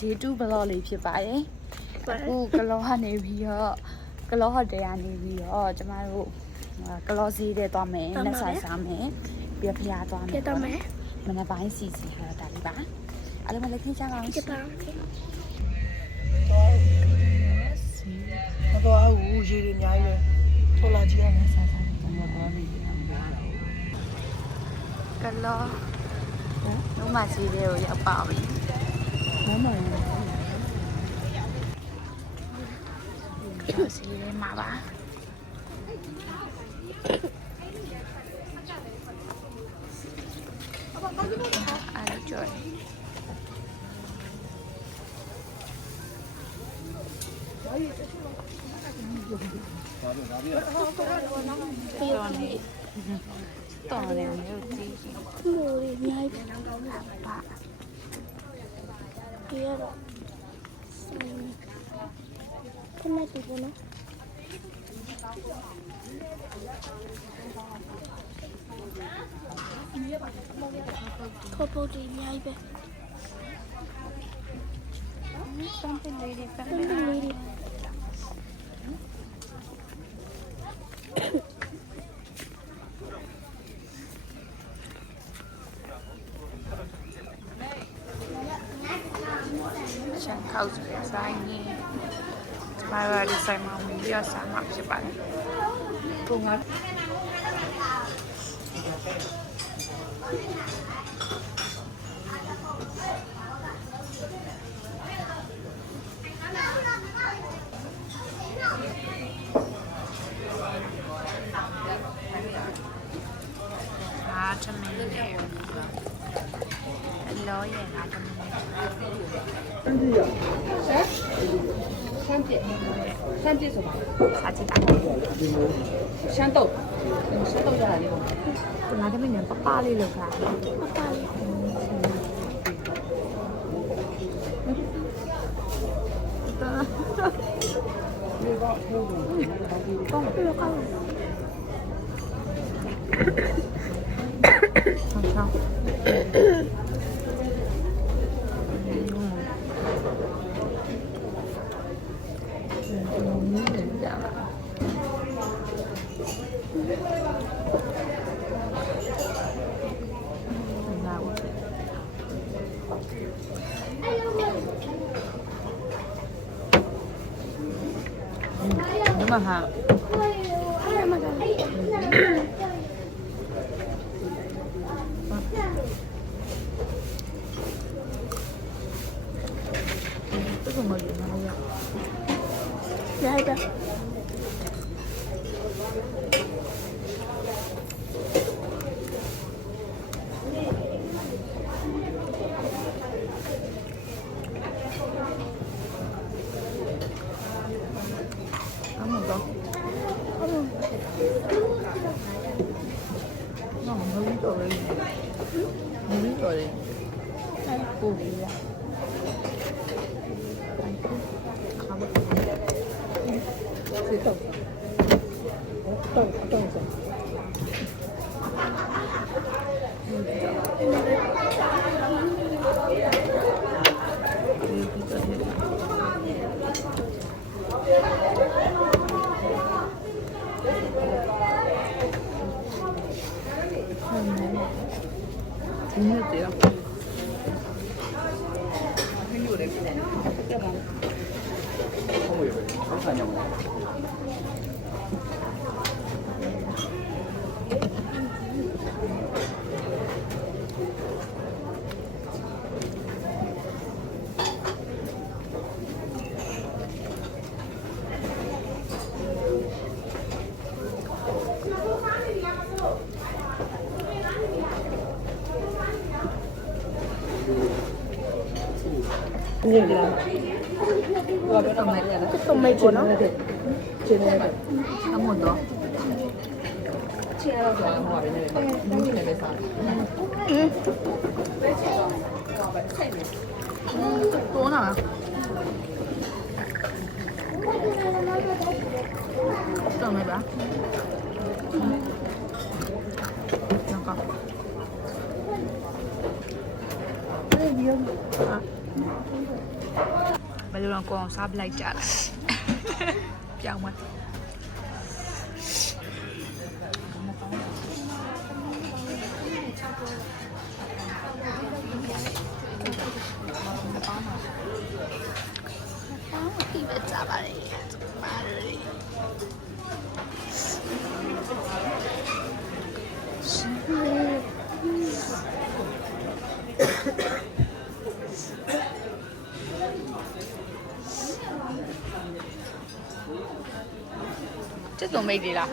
Day 2 vlog လေးဖြစ်ပါတယ်အခုကလောကနေပြီးတော့ကလောဟိုတယ်ကနေပြီးတော့ကျမတို့ကလောစီးတဲ့သွားမယ်လက်ဆိုင်စားမယ်ပြီးဖျားသွားမယ်တော့မယ်မနက်ပိုင်းစီစီထားတာလေးပါအားလုံးလည်းသိကြပါအောင်ဖြစ်ပါမတော်ဘူးရေတွေအများကြီးပဲထော်လာကြည့်ရမယ်ဆန်းဆန်းကျွန်တော်တော့နေတယ်ကလောလုံးမစီးတဲ့ကိုရောက်ပါပြီမမရစီးရဲမှာပါအားကြော်တော်နေမျိုးတီးမိုးလေးအများကြီးပါဒီရတော့ခဏတူပေါ့နော်ခေါ်ဖို့ဒီအများကြီးပဲ something lady ရှန်ကောက်ဆိုင်နေမာရာဒီဆိုင်မှာဝင်ပြီးစားမှာဖြစ်ပါတယ်ပုံကทำไมเนี่ยล้ออย่างนั้นทำไม三姐什么？啥鸡蛋？香豆，香豆下来的。本来他们连爸爸里了吧？爸爸လေးต้องเลือกเอาช่างมาฮะအဲ့မှာတော့这怎么有那样？来的那么多。那我们绿豆的，绿豆的，不一样。谁豆？豆子。真的这样。很有的。要不然。我看见过。你知道吗？我不知道买的。တုံမိတ်ပေါ့နော်现在的。那么多。现在要转的话，人家农民那边啥？多呢？怎么办？那个。啊。ယ်လိုတော့ကိုအောင်စားပလိုက်ကြလားပြောင်းမဒီပဲကြပါလေမာရီ这种没的啦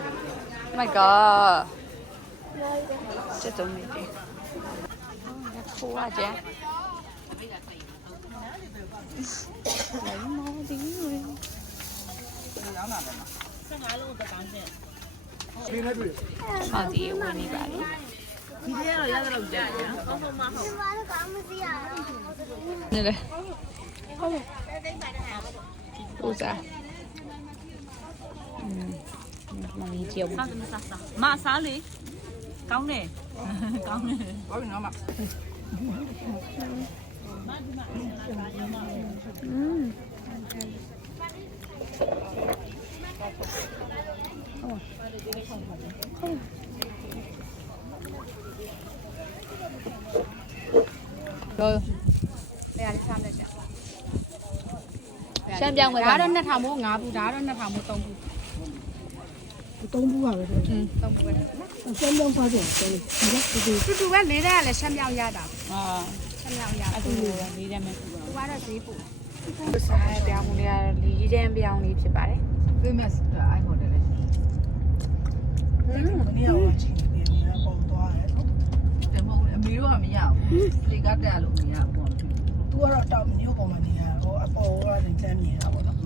，Oh my god， 这种没的，哭啊姐，来毛的喂，放地问你吧哩，那个，不咋。မမီးကြောက် စားစမစားစားမစားလေကောင်းတယ်ကောင်းတယ်ဘာလို့မလောဘယ်ရစားလဲရှမ်းပြောင်းမယ် ဒါတော့2ထောင်မို့5ဘူးဒါတော့2ထောင်မို့3ဘူး 3ဘူးပါပဲဆို 3ဘူးပဲ စမ်းပြောင်းသွားတယ်ဆိုတော့ဒီ တူတူပဲလေးတဲ့ကလည်းရှမ်းပြောင်းရတာ အာ ရှမ်းပြောင်းရ အဲ့ဒါလိုလေးတယ်မယ် ဟိုကတော့ဈေးပို့ စားပြောင်းလေးလီတန်းပြောင်းလေးဖြစ်ပါတယ် famous အိုက်ဟိုတယ်လေ မင်းရောချင်းနေနေတာပုံသွားတယ်နော် တယ်မဟုတ်ဘူးအမေတို့ကမရဘူးလေကတက်လို့မရဘူး သူကတော့တောင်မျိုးပေါ်မှာနေရဟိုအပေါ်ကနေတန်းနေတာပေါ့နော်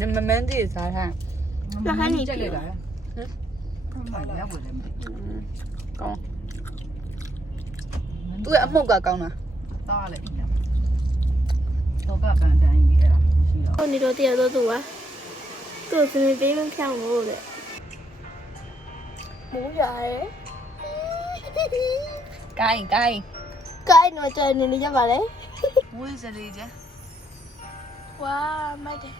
နမမန်းတီစားထား ကြက်လိုက်တာဟမ်ရပါလေ ကောင်းသူ့အမှုတ်ကကောင်းတာ သားလေတော့ကပန်တန်းကြီးအဲ့ဒါမရှိတော့ ဟိုနေတော့တရားတော့သူကသူ့စနေပေးမဖြောင်းလို့တဲ့မိုးရတယ် ကိုင်းကိုင်း ကိုင်းတော့ကြာနေနေကြပါလေ ဝေးစလေးကျ ဝါမိုက်တယ်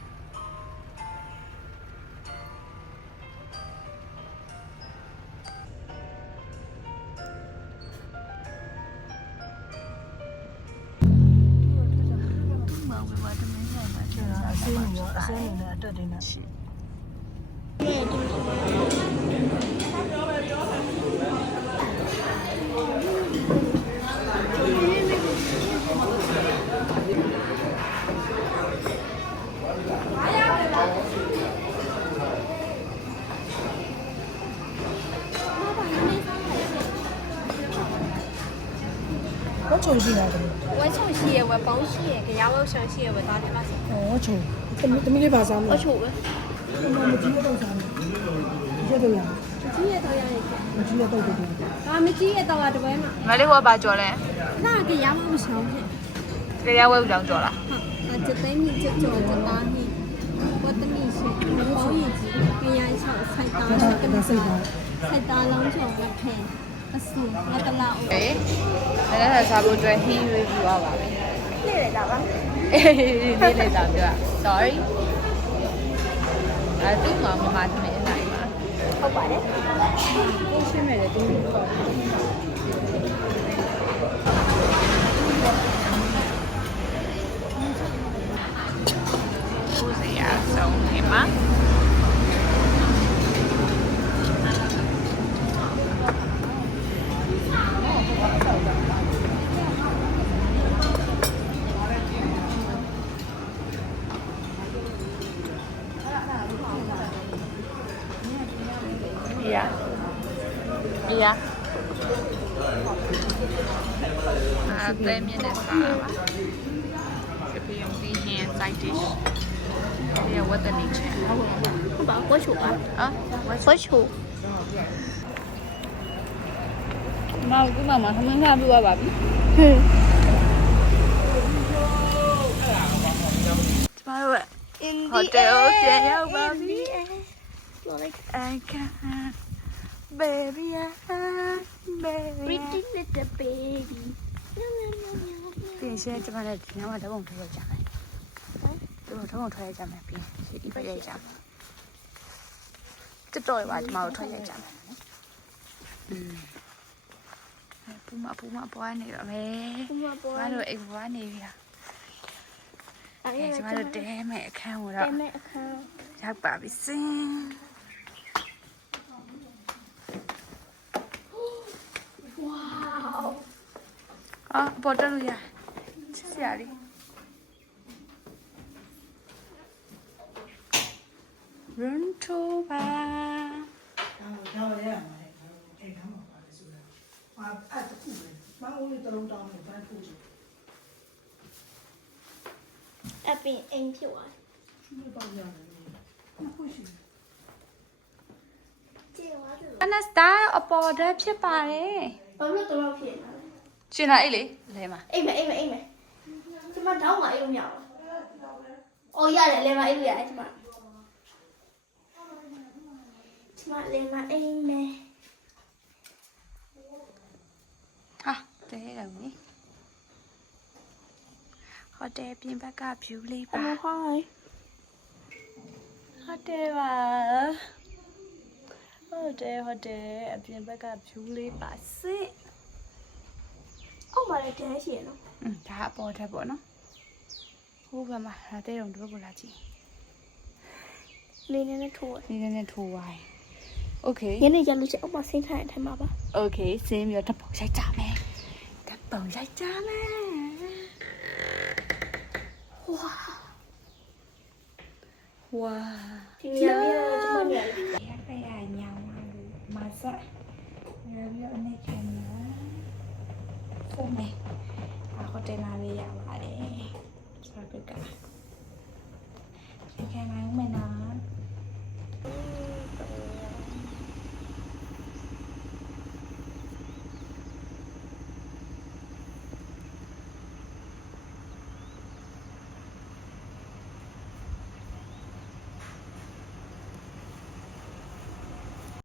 မောင်ဘယ်မှာတမင်းဆိုင်မှာ အဆင်းနေအဆင်းနေတဲ့အတက်တွေနဲ့ရှိ 我重新来的。我重西我包西，给伢我上西我打电话。我重，怎么你把啥么？我重了，我们今天都啥么？今天都呀？今夜到伢一个，我今天都对。啊，没今夜到啊，这边嘛， မလေးဟောပါကြော်လဲ 那给伢我上去， တရားဝဲဦးကြောင်ကြော်လား 啊，这对面这叫这打你，我的米线，我包一只，给伢一炒菜刀，跟他说，菜刀啷做我配，我是我的老。 ဟေးလည်းစားဖို့အတွက်ဟင်းရွေးပြီးသွားပါပဲ နေရတာပါ အေးလေးလိုက်တာပြော sorry အဲ့ဒီမှာမမသမီးလိုက်ပါ ဟုတ်ပါတယ် ကိုရှင်းမယ်လေသူကတော့ကိုစရာဆုံးနေမှာ Yeah. Yeah. 3 minutes ပါပါ这边用的 hand side dish 这我的你吃ဟုတ်ပါကိုချိုပါ 啊ကိုချို မမကမထမင်းစားပြီးသွားပါပြီ ဟင်း ကျမတို့ဟိုတယ်ကိုပြန်ရောက်ပါပြီ I can baby baby pretty little baby ဒီ ပြင်ရှင်းကျမလည်းဒီနောက်မှာဓာတ်ပုံထွက်ရကြမယ်တို့ဓာတ်ပုံထွက်ရကြမယ်ပြင်ရှင်းဤပဲရကြမယ်တက်တော့ရပါကျမတို့ထွက်ရကြမယ်ပူမပွားနေရမယ် ဘုမပေါ် ကျမတို့အိမ်ပွားနေပြီလားကျမတို့တဲမဲ့အခန်းကိုတော့ တဲမဲ့အခန်း ရောက်ပါပြီစင်ပေါ်တက်လို့ရချစ်စရာလေးရွန်တိုဘာ ဒါလည်းရမှာလေအိမ်မှာပါလေဆိုတာအဲ့တခုပဲမအောင်လို့တလုံးတောင်းနေပန်းထိုးချင် အပင်အိမ်ဖြစ်သွား ဒီတော့ရတယ်ခုရှိ ကျေဝါတယ် အနစတာအပေါ်တက်ဖြစ်ပါတယ် ဘာလို့တော့ဖြစ်နေလဲ ရှင်လာအေးလေလဲမှာ အိမ်မယ်ကျမတောင်းပါအိမ်လို့မရဘူးအော်ရတယ်လဲမအိမ်လို့ရတယ်ကျမလဲမအိမ်မယ် ဟာတဲတယ်မီဟိုတယ်ပြင်ဘက်က view လေးပါ ဟိုင်း ဟိုတယ်ပါဟိုတယ်အပြင်ဘက်က view လေးပါစစ် အောက်မှာလည်းတဲရှိရနော် ဒါအပေါ်ထက်ပေါ့နော်ဟိုဘက်မှာဒါတဲ့တုံတို့ကိုလာကြည့် နေနေထိုး နေနေထိုးဝိုင်းโอเค ညနေကျလို့ချက်အောက်မှာဆင်းထိုင်ထိုင်မှာပါ โอเคစင်းပြီးတော့ဓာတ်ပုံရိုက်ကြမယ်ဓာတ်ပုံရိုက်ကြမယ် ဝါ ဝါ ဒီနေရာလေးကျမနေရာလေး ရခိုင်ရညောင်းပါလို့မဆက်ရပြီးတော့အနေခံရပုံနေဟိုတယ်မှာလေးရပါတယ်ဆိုတော့ကဒီကမှ